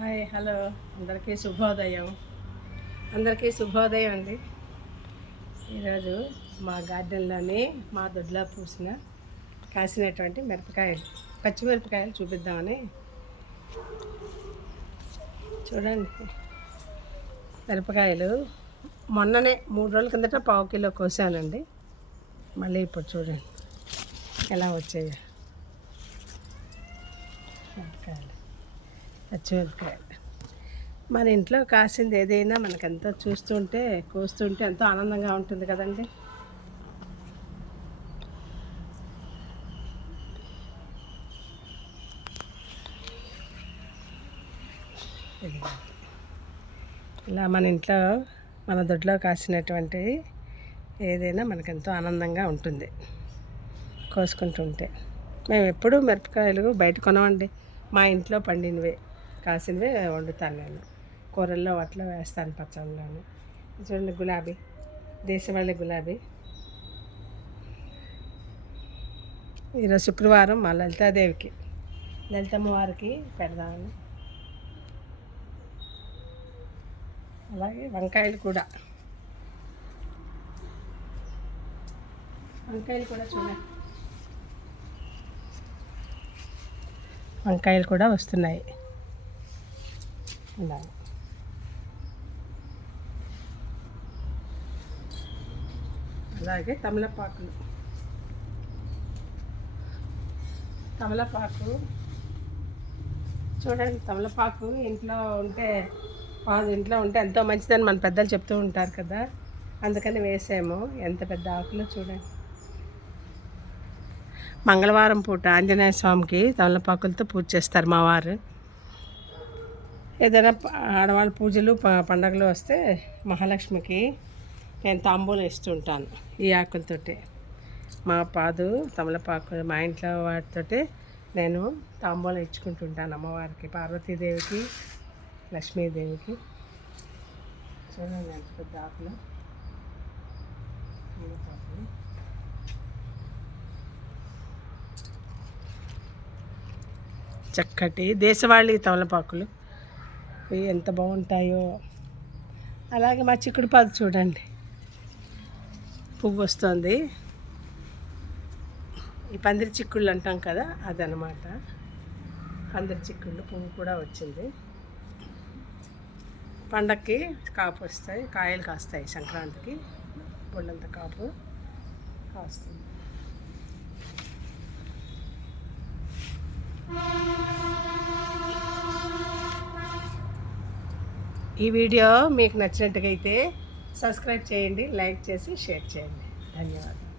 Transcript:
Hi hello. అందరికీ శుభోదయం. అందరికీ శుభోదయం అండి. ఈరోజు మా గార్డెన్లోని మా దొడ్లో పూసిన కాసినటువంటి మిరపకాయలు పచ్చిమిరపకాయలు చూపిద్దామని. చూడండి. మిరపకాయలు మొన్ననే మూడు రోజుల కిందట పావు కిలో కోసానండి. మళ్ళీ ఇప్పుడు చూడండి ఎలా వచ్చాయో. మిరపకాయలు. పచ్చిమిరపకాయలు మన ఇంట్లో కాసింది ఏదైనా మనకెంతో చూస్తుంటే కోస్తుంటే ఎంతో ఆనందంగా ఉంటుంది కదండి. ఇలా మన ఇంట్లో మన దొడ్లో కాసినటువంటి ఏదైనా మనకెంతో ఆనందంగా ఉంటుంది కోసుకుంటుంటే. మేము ఎప్పుడూ మిరపకాయలు బయట కొనమండి. మా ఇంట్లో పండినవే. కాసినవే వండుతాను నేను. కూరల్లో అట్లా వేస్తాను పచ్చళ్ళను. చూడండి గులాబీ దేశవాళీ గులాబీ. ఈరోజు శుక్రవారం మా లలితాదేవికి. లలితమ్మ వారికి పెడదామని. అలాగే వంకాయలు కూడా. వంకాయలు కూడా చూడండి. వంకాయలు కూడా వస్తున్నాయి. ఉండాలి అలాగే తమలపాకులు తమలపాకు చూడండి తమలపాకు ఇంట్లో ఉంటే పాదు ఇంట్లో ఉంటే ఎంతో మంచిదని మన పెద్దలు చెప్తూ ఉంటారు కదా. అందుకని వేసాము. ఎంత పెద్ద ఆకులు చూడండి. మంగళవారం పూట ఆంజనేయ స్వామికి తమలపాకులతో పూజ చేస్తారు మా వారు. ఏదైనా ఆడవాళ్ళ పూజలు పండగలు వస్తే మహాలక్ష్మికి నేను తాంబూలం ఇస్తుంటాను ఈ ఆకులతోటి. మా పాదు తమలపాకు మా ఇంట్లో వాటితోటి నేను తాంబూలం ఇచ్చుకుంటుంటాను అమ్మవారికి పార్వతీదేవికి లక్ష్మీదేవికి. చూడండి ఎంత పెద్ద ఆకులు. చక్కటి దేశవాళీ తమలపాకులు. ఎంత బాగుంటాయో. అలాగే మా చిక్కుడు పాదు చూడండి. పువ్వు వస్తుంది ఈ పందిరి చిక్కుళ్ళు అంటాం కదా అదనమాట. పందిరి చిక్కుళ్ళు పువ్వు కూడా వచ్చింది. పండక్కి కాపు వస్తాయి కాయలు కాస్తాయి సంక్రాంతికి. బొళ్ళంత కాపు కాస్తుంది. ఈ వీడియో మీకు నచ్చినట్టుగా అయితే సబ్స్క్రైబ్ చేయండి లైక్ చేసి షేర్ చేయండి. ధన్యవాదాలు.